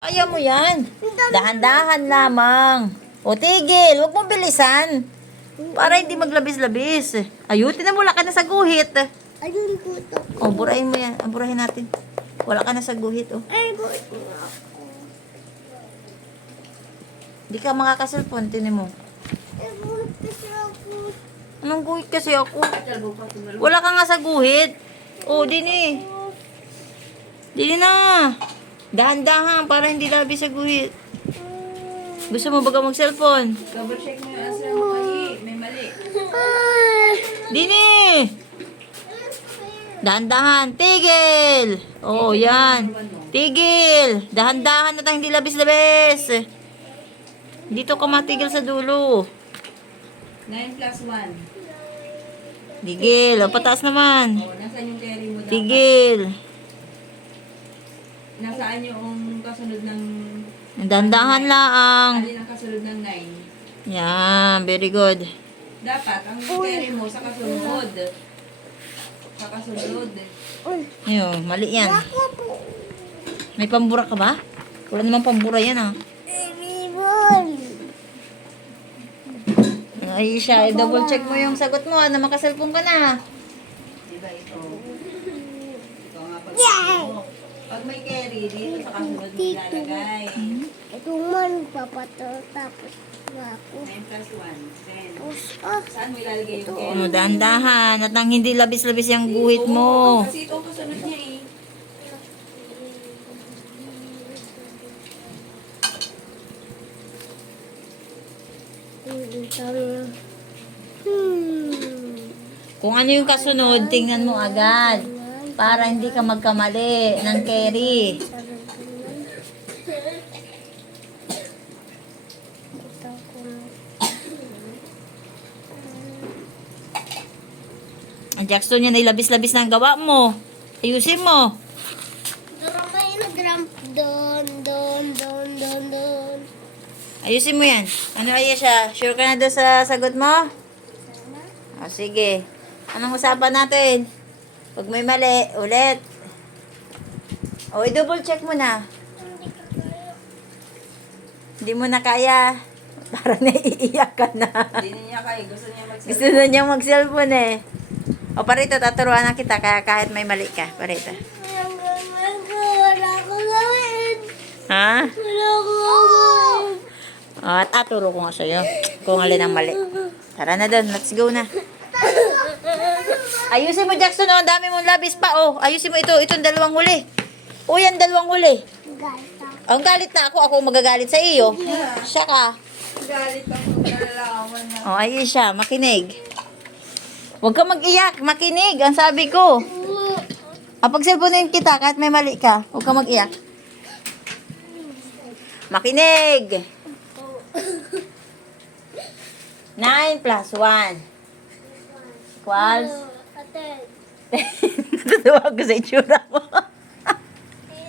Kaya mo yan. Dahan-dahan lamang. O tigil, huwag mong bilisan. Para hindi maglabis-labis. Ayun, tinamula ka na sa guhit. Ayun po ito. O, burahin mo yan. Ah, Burahin natin. Wala ka na sa guhit, oh. Ay, guhit nga ako. Hindi ka makakaselfon, tinin mo. Ay, guhit kasi ako. Anong guhit kasi ako? Wala ka nga sa guhit. O, dini. Dini na. Dahan-dahan para hindi labi sa guhit. Gusto mo baga mag-cellphone? Double check mo yung asa mo mali. May mali. Dini! Dahan-dahan. Tigil! Oo, yan. Tigil! Dahan-dahan na tayo, hindi labis-labis. Dito ka matigil sa dulo. 9 plus 1. Tigil. O, pataas naman. O, nasaan yung carry mo dapat? Tigil. Nasaan yung kasunod ng... Dahan-dahan lang. Alin ang kasunod ng 9? Yan, very good. Dapat, ang carry mo sa kasunod. Sa kasunod. Ayun, mali yan. May pambura ka ba? Wala namang pambura yan ah. Ay siya, double check mo yung sagot mo ah, na makaselfon ka na. Diba ito? Ito nga pag... Pag may carry, dito sa kasunod mo ilalagay. Ito man, papato. Tapos, ako. 9 plus 1. 10. Tapos, ah. Saan mo ilalagay yung carry? Ano, dahan-dahan at nang hindi labis-labis yung guhit mo. Kasi ito ang kasunod niya eh. Hmm, Hmm. Kung ano yung kasunod, tingnan mo agad. Para hindi ka magkamali ng carry. Na. Ang Jackson yan ay labis-labis ng gawa mo. Ayusin mo. Na. Don, don, don, don, don. Ayusin mo yan. Ano kaya siya? Sure ka na doon sa sagot mo? O, sige. Anong usapan natin? Pag may mali, ulit. O, i-double check mo na. Hindi mo na kaya. Para naiiyak ka na. Hindi niya kaya. Gusto niya mag Gusto na niyang mag-cellphone eh. O, parito, taturuan na kita kaya kahit may mali ka. Parito. Wala ko gawin. Ha? Wala ko gawin. O, at aturo ko nga sa'yo kung alin ang mali. Tara na doon, let's go na. Ayusin mo, Jackson, oh. Ang dami mong labis pa, oh. Ayusin mo ito, itong dalawang huli. O, yan, dalawang huli. Galit ako. Ang galit na ako, ako ang magagalit sa iyo. Siya ka. Galit ako nalalaman na. O, ayun siya, makinig. Huwag ka mag-iyak, makinig, ang sabi ko. Ah, pag cellphone kita, kahit may mali ka, huwag ka mag-iyak. Makinig. 9 plus 1 equals... Ate. Natutuwa ko sa itsura mo.